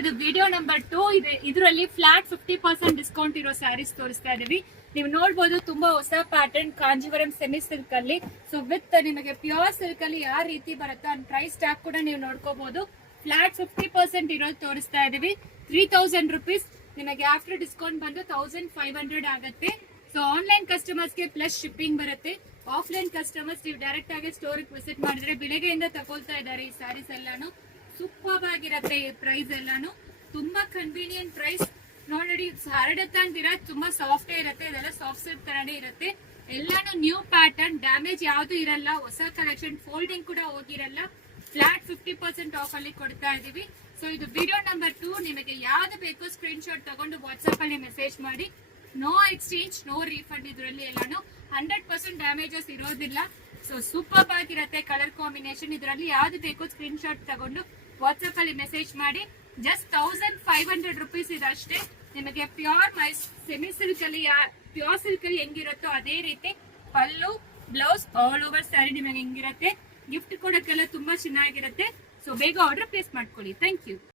ಇದು video number 2 ಇದೆ. ಇದರಲ್ಲಿ ಫ್ಲಾಟ್ 50% ಡಿಸ್ಕೌಂಟ್ ಇರೋ ಸ್ಯಾರೀಸ್ ತೋರಿಸ್ತಾ ಇದೀವಿ. ನೀವು ನೋಡಬಹುದು ತುಂಬಾ ಹೊಸ ಪ್ಯಾಟರ್ನ್ ಕಾಂಜೀವರಂ ಸೆಮಿ ಸಿಲ್ಕ್ ಅಲ್ಲಿ. ಸೊ ವಿತ್ ನಿಮಗೆ ಪ್ಯೂರ್ ಸಿಲ್ಕ್ ಅಲ್ಲಿ ಯಾವ ರೀತಿ ಬರುತ್ತೋ ಅಂಡ್ ಪ್ರೈಸ್ ಟ್ಯಾಗ್ ಕೂಡ ನೀವು ನೋಡ್ಕೋಬಹುದು. ಫ್ಲಾಟ್ 50% ಇರೋದು ತೋರಿಸ್ತಾ ಇದೀವಿ. 3000 ರುಪೀಸ್ ನಿಮಗೆ ಆಫ್ಟರ್ ಡಿಸ್ಕೌಂಟ್ ಬಂದು 1500 ಆಗುತ್ತೆ. ಸೊ ಆನ್ಲೈನ್ ಕಸ್ಟಮರ್ಸ್ಗೆ ಪ್ಲಸ್ ಶಿಪ್ಪಿಂಗ್ ಬರುತ್ತೆ. ಆಫ್ಲೈನ್ ಕಸ್ಟಮರ್ಸ್ ನೀವು ಡೈರೆಕ್ಟ್ ಆಗಿ ಸ್ಟೋರ್ ವಿಸಿಟ್ ಮಾಡಿದ್ರೆ ಬೆಳಗ್ಗೆಯಿಂದ ತಗೊಳ್ತಾ ಇದ್ದಾರೆ ಈ ಸ್ಯಾರೀಸ್ ಎಲ್ಲಾನು. ಸೂಪರ್ ಆಗಿರತ್ತೆ ಈ ಪ್ರೈಸ್ ಎಲ್ಲಾನು. ತುಂಬಾ ಕನ್ವೀನಿಯಂಟ್ ಪ್ರೈಸ್ ನೋಡಿ. ಹರಡುತ್ತೆ ಅಂತೀರಾ, ತುಂಬಾ ಸಾಫ್ಟ್ ಇರುತ್ತೆ. ಇದೆಲ್ಲ ಸಾಫ್ಟ್ ಸಿಲ್ಕ್ ತರಾನೇ ಇರುತ್ತೆ. ಎಲ್ಲಾನು ನ್ಯೂ ಪ್ಯಾಟರ್ನ್, ಡ್ಯಾಮೇಜ್ ಯಾವ್ದು ಇರಲ್ಲ. ಹೊಸ ಕಲೆಕ್ಷನ್, ಫೋಲ್ಡಿಂಗ್ ಕೂಡ ಹೋಗಿರಲ್ಲ. ಫ್ಲಾಟ್ 50% ಆಫ್ ಅಲ್ಲಿ ಕೊಡ್ತಾ ಇದೀವಿ. ಸೊ ಇದು ವಿಡಿಯೋ ನಂಬರ್ 2. ನಿಮಗೆ ಯಾವ್ದು ಬೇಕು ಸ್ಕ್ರೀನ್ ಶಾಟ್ ತಗೊಂಡು ವಾಟ್ಸ್ಆಪ್ ಅಲ್ಲಿ ಮೆಸೇಜ್ ಮಾಡಿ. No exchange, no refund. ಇದರಲ್ಲಿ ಎಲ್ಲಾನು 100% ಡ್ಯಾಮೇಜಸ್ ಇರೋದಿಲ್ಲ. ಸೊ ಸೂಪರ್ ಆಗಿರುತ್ತೆ ಕಲರ್ ಕಾಂಬಿನೇಷನ್. ಇದರಲ್ಲಿ ಯಾವ್ದು ಬೇಕು ಸ್ಕ್ರೀನ್ ಶಾಟ್ ತಗೊಂಡು ವಾಟ್ಸ್ಆಪ್ ಅಲ್ಲಿ ಮೆಸೇಜ್ ಮಾಡಿ. ಜಸ್ಟ್ 1500 ರುಪೀಸ್ ಇದಷ್ಟೇ. ನಿಮಗೆ ಪ್ಯೂರ್ ಸೆಮಿ ಸಿಲ್ಕ್ ಅಲ್ಲಿ ಪ್ಯೂರ್ ಸಿಲ್ಕ್ ಅಲ್ಲಿ ಹೆಂಗಿರುತ್ತೋ ಅದೇ ರೀತಿ pallu, blouse, all over sari ನಿಮಗೆ ಹೆಂಗಿರುತ್ತೆ. ಗಿಫ್ಟ್ ಕೊಡಕ್ಕೆಲ್ಲ ತುಂಬಾ ಚೆನ್ನಾಗಿರುತ್ತೆ. ಸೊ ಬೇಗ ಆರ್ಡರ್ ಪ್ಲೇಸ್ ಮಾಡ್ಕೊಳ್ಳಿ. Thank you.